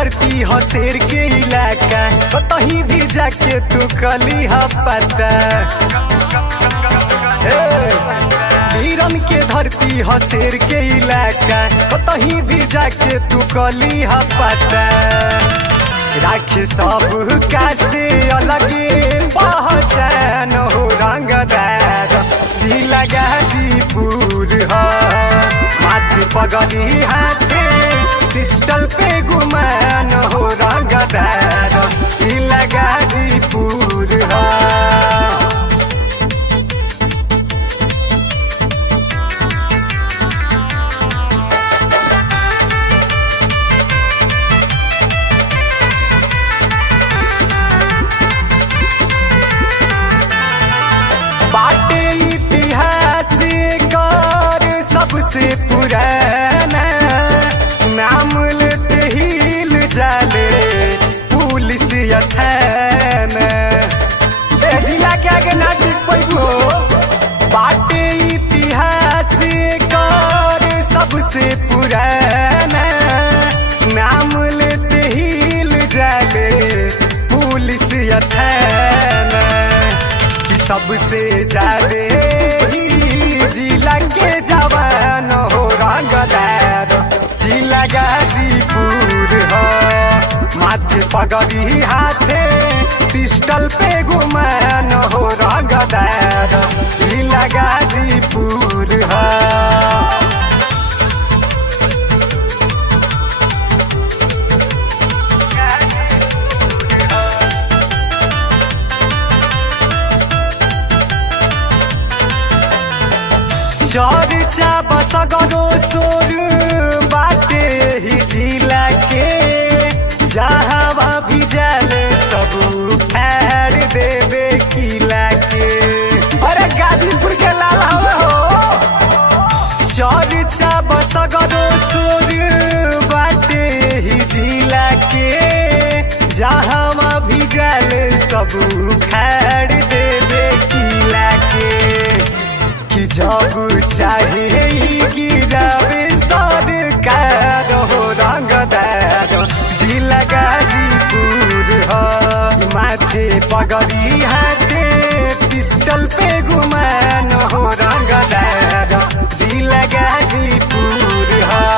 धरती हो शेर के इलाका, कहीं भी जाके तू कली हा पता। वीरन के धरती हो शेर के इलाका, कहीं भी जाके तू कली हा पता। राखी सब का से अलगे पहचान हो रंगदार, जिला गाजीपुर हो। माथे पगड़ी हाथे पिस्टल पे गुमान हो रंगदार, जिला गाजीपुर हो। बाटे इतिहास कर सबसे पुराना, नाम लेते हिल जाले पुलिस या थाना। जिला के आगे ना टिक पैबो। बाटे इतिहास कर सबसे पुराना, नाम लेते हिल जाले पुलिस या थाना। सबसे ज्यादा जिला के जवान हो रंगदार, जिला गाजीपुर हो। माथे पगड़ी हाथे पिस्टल पे गुमान हो रंगदार, जिला गाजीपुर हो। चर्चा बसगरो सोर बाटे ही जिला के, जहाँ भी जाले सब फाड़ देवे किला के। अरे गाजीपुर के लाल हो। चर्चा बसगरो सोर बाटे ही जिला के, जहाँ भी जाले सब फाड़ देवे किला के। कि जब चाहे गिरावे सरकार हो रंगदार, जिला गाजीपुर हो। माथे पगड़ी हाथे पिस्टल पे गुमान हो रंगदार, जिला गाजीपुर हो।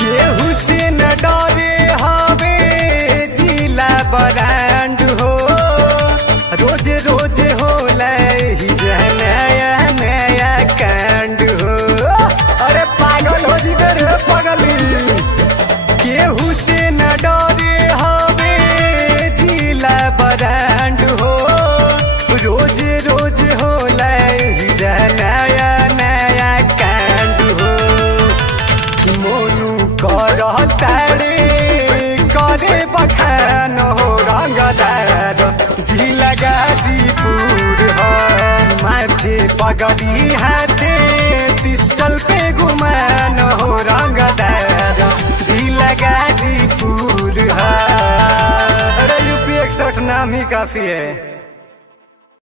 केहू से न डरे हवे जिला ब्रांड हो। रोज रोज होला ही नया नया कांड हो। अरे पागल हो जी रे पगली। केहू से न डरे हवे जिला ब्रांड हो। रोज रोज होला ही नया नया कांड हो। मोनू करतारे करे बखान हो रंगदार, जिला गाजीपुर हो। माथे पगड़ी हाथे पिस्टल पे गुमान हो रंगदार, जिला गाजीपुर हो। अरे यूपी 61 नाम ही काफी है।